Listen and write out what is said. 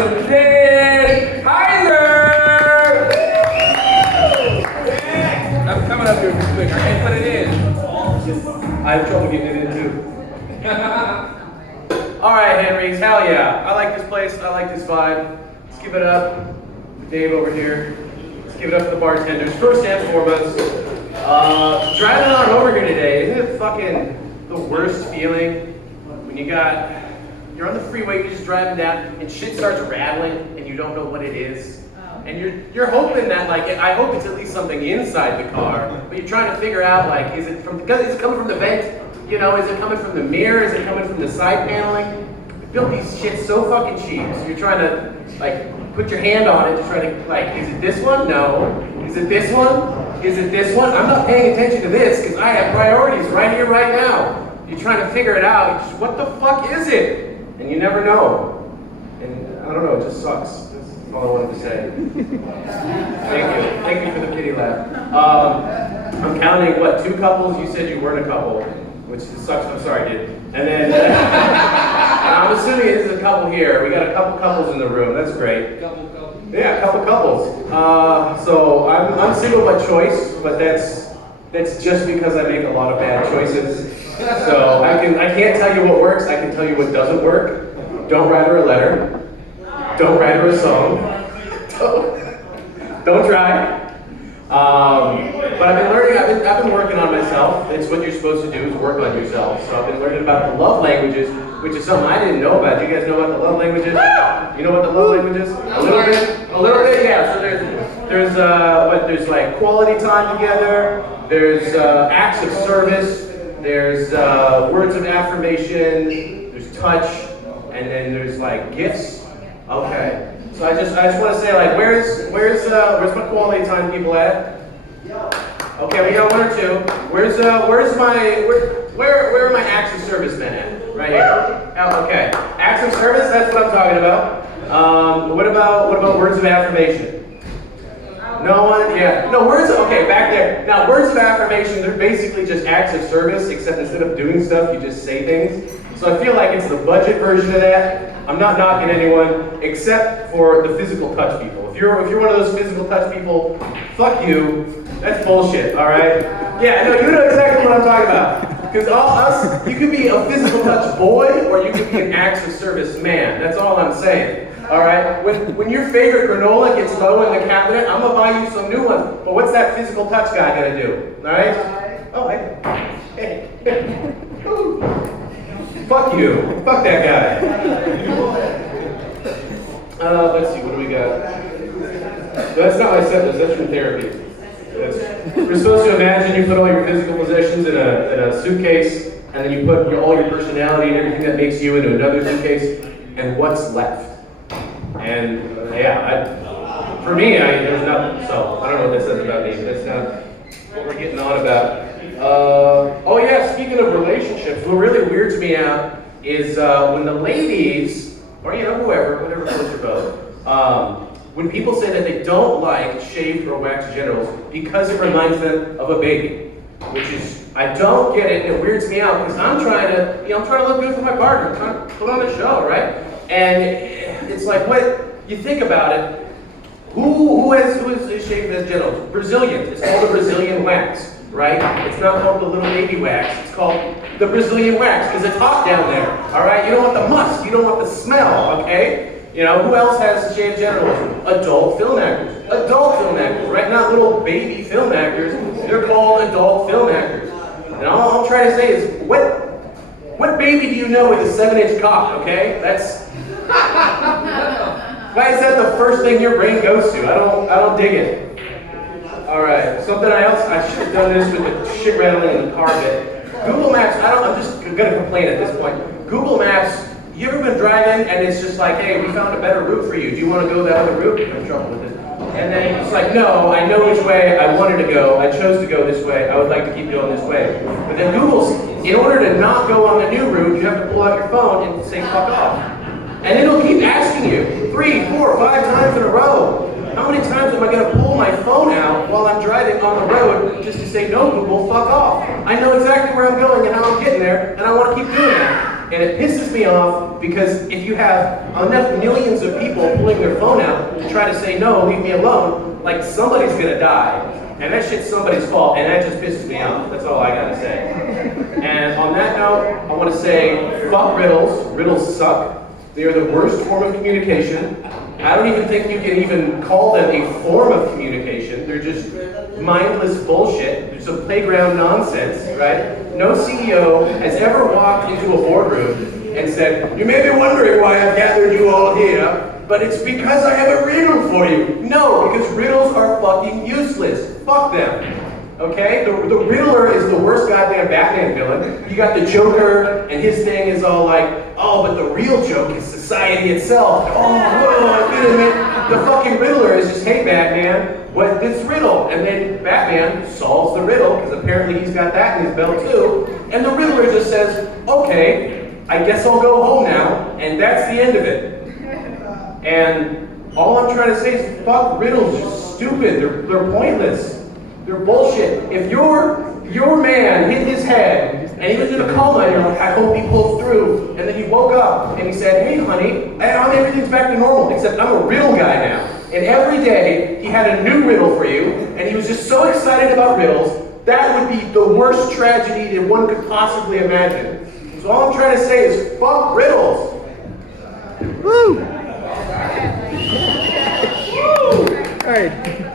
Dan Heiser! I'm coming up here real quick. I can't put it in. I have trouble getting it in too. Alright, Henry's, hell yeah. I like this place, I like this vibe. Let's give it up for Dave over here. Let's give it up for the bartenders. First and foremost, driving on over here today, isn't it fucking the worst feeling when you're on the freeway, you're just driving down, and shit starts rattling, and you don't know what it is. And you're hoping that, like, I hope it's at least something inside the car, but you're trying to figure out, like, is it coming from the vent? You know, is it coming from the mirror? Is it coming from the side paneling? We built these shits so fucking cheap, so you're trying to, like, put your hand on it to try to, like, is it this one? No. Is it this one? Is it this one? I'm not paying attention to this, because I have priorities right here, right now. You're trying to figure it out. Just, what the fuck is it? And you never know. And I don't know, it just sucks. That's all I wanted to say. Thank you for the pity laugh. I'm counting, what, 2 couples? You said you weren't a couple, which sucks. I'm sorry, dude. And then, I'm assuming it is a couple here. We got a couple couples in the room. That's great. Yeah, a couple couples. So I'm single by choice, but that's just because I make a lot of bad choices. So I can't tell you what works, I can tell you what doesn't work. Don't write her a letter. Don't write her a song. Don't try. But I've been learning, I've been working on myself. It's what you're supposed to do, is work on yourself. So I've been learning about the love languages, which is something I didn't know about. Do you guys know about the love languages? You know what the love language is? A little bit? A little bit, yeah. So there's like quality time together, there's acts of service, there's words of affirmation, there's touch, and then there's like gifts. Okay. So I just want to say, like, where's my quality time people at? Okay, we got 1 or 2. Where are my acts of service men at? Right here. Oh, okay. Acts of service, that's what I'm talking about. What about words of affirmation? No one? Yeah. No, okay, back there. Now, words of affirmation, they're basically just acts of service, except instead of doing stuff, you just say things. So I feel like it's the budget version of that. I'm not knocking anyone, except for the physical touch people. If you're one of those physical touch people, fuck you. That's bullshit, all right? Yeah, no, you know exactly what I'm talking about. Because you could be a physical touch boy, or you could be an acts of service man. That's all I'm saying. All right? When your favorite granola gets low in the cabinet, I'm gonna buy you some new ones. But what's that physical touch guy gonna do? All right? Oh, hey. Fuck you. Fuck that guy. Let's see, what do we got? That's not my sentence, that's from therapy. We're supposed to imagine you put all your physical possessions in a suitcase, and then you put all your personality and everything that makes you into another suitcase, and what's left? And for me, there's nothing. So I don't know what that says about me. That's not what we're getting on about. Oh yeah, speaking of relationships, what really weirds me out is when the ladies, or whatever floats your boat, when people say that they don't like shaved or waxed genitals because it reminds them of a baby, which is, I don't get it, and it weirds me out because I'm trying to look good for my partner, I'm trying to put on a show, right? And it's like, what, you think about it, who is shaved as genitals? Brazilians, it's called a Brazilian wax, right? It's not called the little baby wax, it's called the Brazilian wax, because it's hot down there, all right? You don't want the musk, you don't want the smell, okay? You know, who else has shaved genitals? Adult film actors. Adult film actors, right? Not little baby film actors. They're called adult film actors. And all I'm trying to say is, what baby do you know with a 7-inch cock, okay? Why is that the first thing your brain goes to? I don't dig it. Alright, something else, I should have done this with the shit rattling in the car bit. Google Maps, I'm just gonna complain at this point. Google Maps, you ever been driving and it's just like, hey, we found a better route for you. Do you want to go that other route? I'm in trouble with it. And then it's like, no, I know which way I wanted to go. I chose to go this way. I would like to keep going this way. But then Google's, in order to not go on the new route, you have to pull out your phone and say, fuck off. And it'll keep asking you 3, 4, 5 times in a row. How many times am I going to pull my phone out while I'm driving on the road just to say, no, Google, fuck off? I know exactly where I'm going and how I'm getting there, and I want to keep doing that. And it pisses me off because if you have enough millions of people pulling their phone out to try to say, no, leave me alone, like somebody's gonna die. And that shit's somebody's fault, and that just pisses me off. That's all I gotta say. And on that note, I wanna say, fuck riddles. Riddles suck. They are the worst form of communication. I don't even think you can even call them a form of communication. They're just mindless bullshit. It's a playground nonsense, right? No CEO has ever walked into a boardroom and said, you may be wondering why I've gathered you all here, but it's because I have a riddle for you. No, because riddles are fucking useless. Fuck them. Okay? The Riddler is the worst goddamn Batman villain. You got the Joker, and his thing is all like, oh, but the real joke is society itself. Oh, whoa, wait a minute. The fucking Riddler is just, hey, Batman, what this riddle? And then Batman solves the riddle, because apparently he's got that in his belt too. And the Riddler just says, okay, I guess I'll go home now, and that's the end of it. And all I'm trying to say is, fuck riddles, they're stupid, they're pointless. They're bullshit. If your man hit his head and he was in a coma and you're like, I hope he pulls through, and then he woke up and he said, hey honey, everything's back to normal, except I'm a riddle guy now. And every day he had a new riddle for you, and he was just so excited about riddles, that would be the worst tragedy that one could possibly imagine. So all I'm trying to say is, fuck riddles. Woo! Woo! All right.